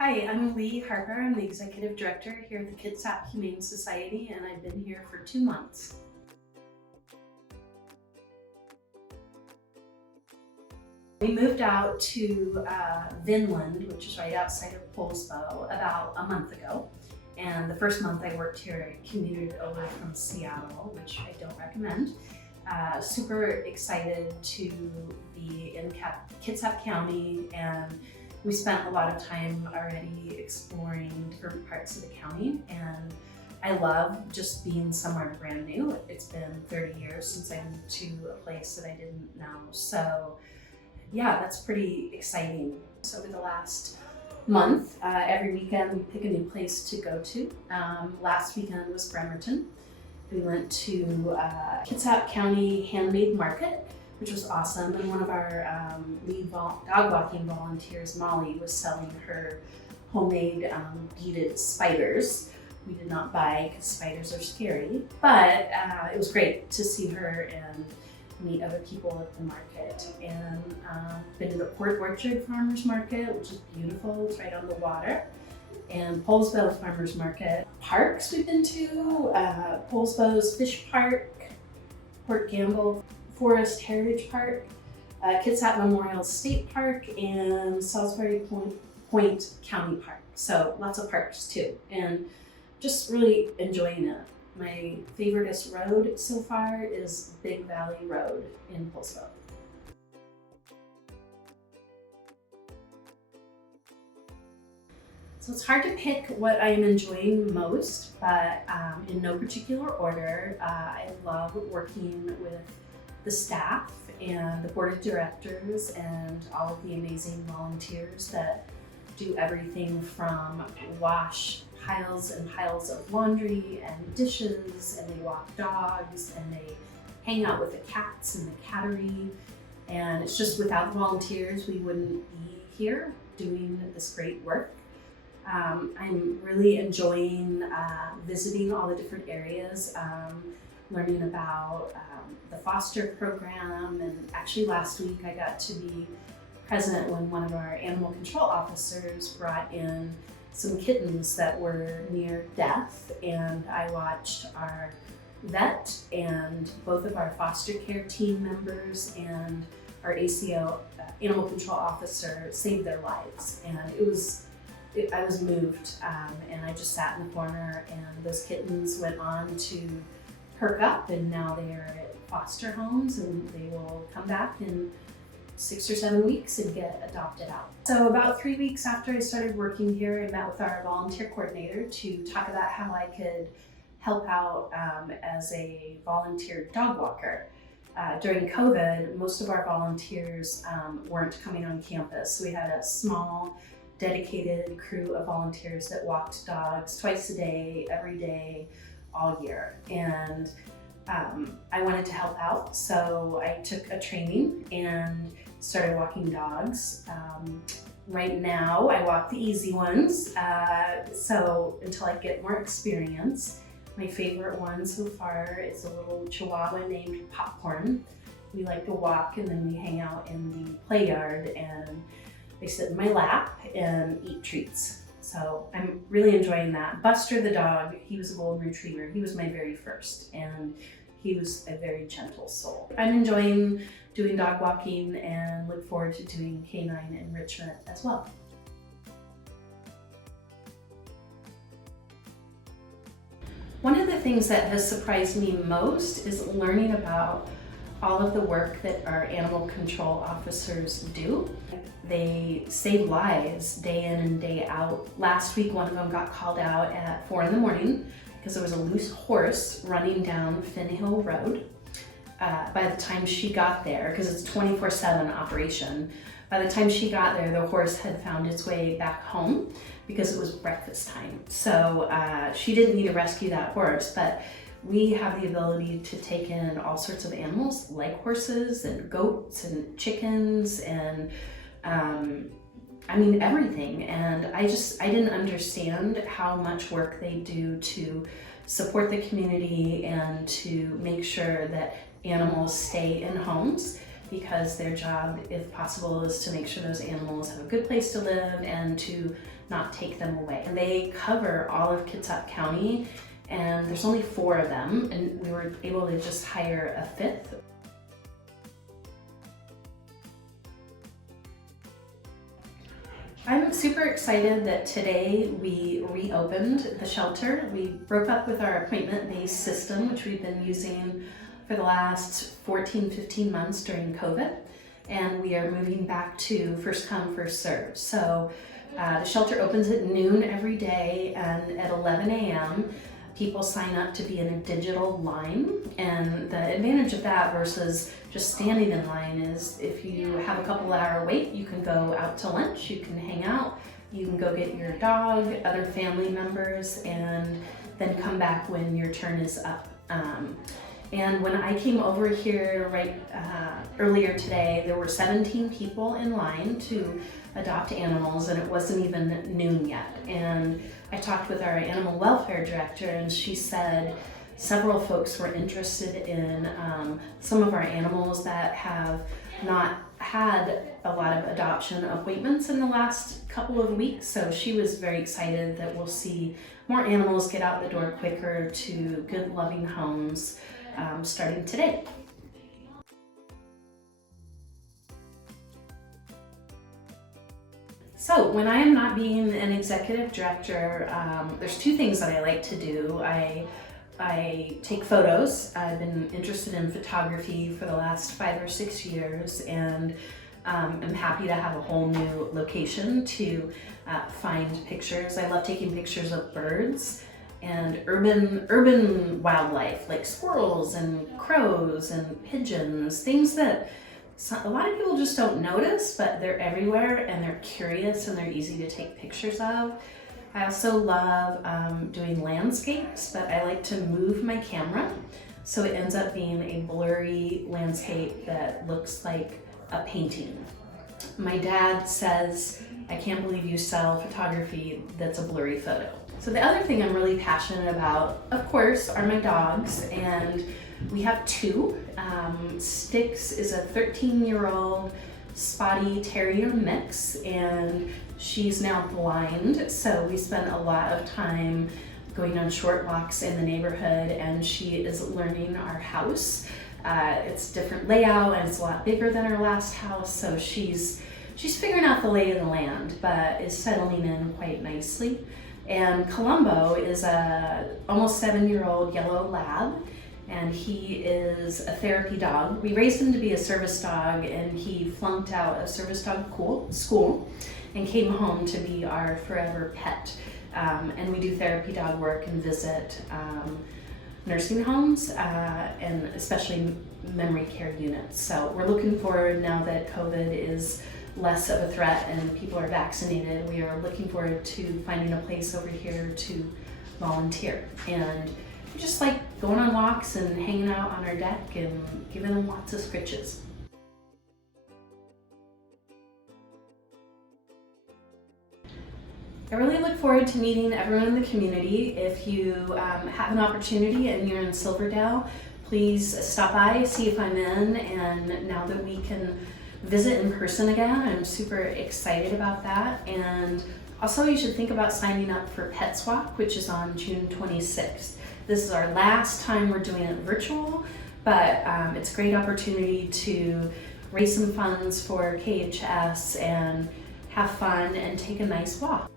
Hi, I'm Lee Harper. I'm the Executive Director here at the Kitsap Humane Society, and I've been here for 2 months. We moved out to Vinland, which is right outside of Poulsbo, about a month ago. And the first month I worked here, I commuted over from Seattle, which I don't recommend. Super excited to be in Kitsap County, and we spent a lot of time already exploring different parts of the county, and I love just being somewhere brand new. It's been 30 years since I moved to a place that I didn't know. So yeah, that's pretty exciting. So over the last month, every weekend we pick a new place to go to. Last weekend was Bremerton. We went to Kitsap County Handmade Market, which was awesome. And one of our lead dog walking volunteers, Molly, was selling her homemade beaded spiders. We did not buy because spiders are scary, but it was great to see her and meet other people at the market. And been to the Port Orchard Farmers Market, which is beautiful. It's right on the water. And Poulsbo Farmers Market. Parks we've been to, Poulsbo's Fish Park, Port Gamble Forest Heritage Park, Kitsap Memorial State Park, and Salisbury Point County Park. So lots of parks too, and just really enjoying it. My favoriteest road so far is Big Valley Road in Poulsbo. So it's hard to pick what I am enjoying most, but in no particular order, I love working with the staff and the board of directors and all of the amazing volunteers that do everything from wash piles and piles of laundry and dishes, and they walk dogs, and they hang out with the cats in the cattery. And it's just without the volunteers, we wouldn't be here doing this great work. I'm really enjoying visiting all the different areas, learning about the foster program, and actually last week I got to be present when one of our animal control officers brought in some kittens that were near death, and I watched our vet and both of our foster care team members and our ACO, animal control officer, save their lives. And I was moved, and I just sat in the corner, and those kittens went on to perk up, and now they are at foster homes, and they will come back in 6 or 7 weeks and get adopted out. So about 3 weeks after I started working here, I met with our volunteer coordinator to talk about how I could help out as a volunteer dog walker. During COVID, most of our volunteers weren't coming on campus. So we had a small, dedicated crew of volunteers that walked dogs twice a day, every day, all year. And I wanted to help out, so I took a training and started walking dogs. Right now, I walk the easy ones, so until I get more experience. My favorite one so far is a little Chihuahua named Popcorn. We like to walk, and then we hang out in the play yard, and they sit in my lap and eat treats. So I'm really enjoying that. Buster the dog, he was a golden retriever. He was my very first, and he was a very gentle soul. I'm enjoying doing dog walking and look forward to doing canine enrichment as well. One of the things that has surprised me most is learning about all of the work that our animal control officers do. They save lives day in and day out. Last week, one of them got called out at 4 in the morning because there was a loose horse running down Finn Hill Road. By the time she got there, because it's a 24/7 operation, by the time she got there, the horse had found its way back home because it was breakfast time. So she didn't need to rescue that horse, but we have the ability to take in all sorts of animals like horses and goats and chickens and I mean everything. And I didn't understand how much work they do to support the community and to make sure that animals stay in homes, because their job, if possible, is to make sure those animals have a good place to live and to not take them away. And they cover all of Kitsap County, and there's only 4 of them, and we were able to just hire a 5th. I'm super excited that today we reopened the shelter. We broke up with our appointment-based system, which we've been using for the last 14-15 months during COVID, and we are moving back to first come, first serve. So the shelter opens at noon every day, and at 11 a.m. people sign up to be in a digital line. And the advantage of that versus just standing in line is if you have a couple hour wait, you can go out to lunch, you can hang out, you can go get your dog, other family members, and then come back when your turn is up. And when I came over here earlier today, there were 17 people in line to adopt animals, and it wasn't even noon yet. And I talked with our animal welfare director, and she said several folks were interested in some of our animals that have not had a lot of adoption appointments in the last couple of weeks. So she was very excited that we'll see more animals get out the door quicker to good, loving homes starting today. So when I am not being an executive director, there's 2 things that I like to do. I take photos. I've been interested in photography for the last 5 or 6 years, and I'm happy to have a whole new location to find pictures. I love taking pictures of birds and urban wildlife like squirrels and crows and pigeons, things that a lot of people just don't notice, but they're everywhere and they're curious and they're easy to take pictures of. I also love doing landscapes, but I like to move my camera so it ends up being a blurry landscape that looks like a painting. My dad says, "I can't believe you sell photography that's a blurry photo." So the other thing I'm really passionate about, of course, are my dogs, and we have 2. Styx is a 13-year-old spotty terrier mix, and she's now blind, so we spent a lot of time going on short walks in the neighborhood, and she is learning our house. It's different layout, and it's a lot bigger than our last house, so she's figuring out the lay of the land, but is settling in quite nicely. And Columbo is a almost 7-year-old yellow lab, and he is a therapy dog. We raised him to be a service dog, and he flunked out of service dog school and came home to be our forever pet. And we do therapy dog work and visit nursing homes and especially memory care units. So we're looking forward, now that COVID is less of a threat and people are vaccinated, we are looking forward to finding a place over here to volunteer. And we just like going on walks and hanging out on our deck and giving them lots of scritches. I really look forward to meeting everyone in the community. If you have an opportunity and you're in Silverdale, please stop by, see if I'm in, and now that we can visit in person again, I'm super excited about that. And also you should think about signing up for Pet Swap, which is on June 26th. This is our last time we're doing it virtual, but it's a great opportunity to raise some funds for KHS and have fun and take a nice walk.